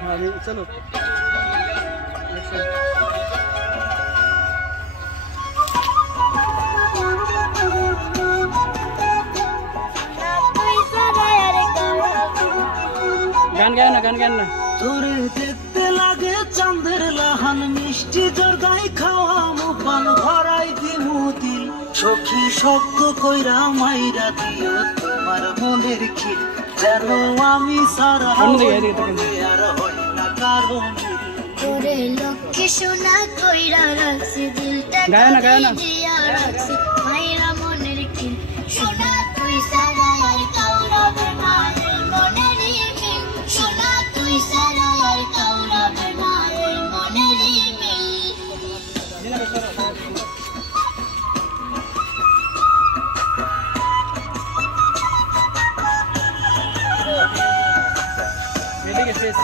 हाँ चलो গান গায় না তোরে দেখতে লাগে চাঁদের লাহান মিষ্টি জর্দাই খাওয়া মুপান ভরাই দিমু দিল সখী শক্ত কইরা মাইরা দিও তোমার মনের কি যেন আমি সারা আর হই না কারো তোরে লক্ষ্মী সোনা কইরা রাখছি দিলটা গায় না দিয়া রাখছি মাইরা মনের কি সোনা তুই সারা আর কাউরাবে না মনের মিল সোনা তুই সারা আর কাউরাবে না মনের মিল এদিকে ফেস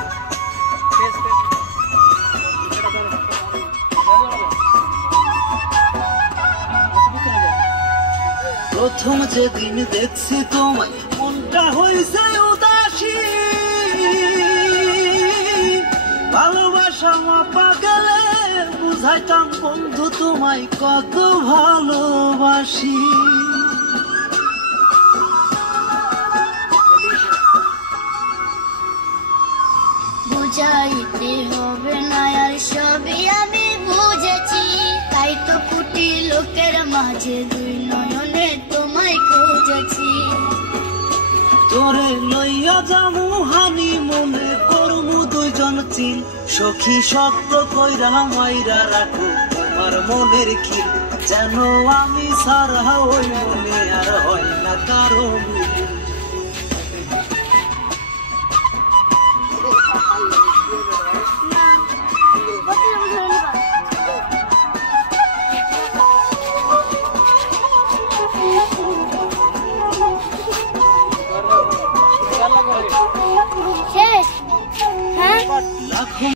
প্রথম যেদিন দেখছি তোমায় মনটা হইছে উদাসী ভালোবাসা মাপা গেলে বুঝাইতাম বন্ধু তোমায় কত ভালোবাসি বুঝাইতে হবে না আর সবই আমি বুঝেছি তাই তো কোটি লোকের মাঝে দুই নয়নে তোমায় খুঁজেছি তোরে লইয়া যামু হানি মনে করমু দুইজন চিল সখী শক্ত কইরা মাইরা রাখো তোমার মনের খিল যেন আমি সারা ওই মনে আর হয় না কারো শেষ হ্যাঁ লাখো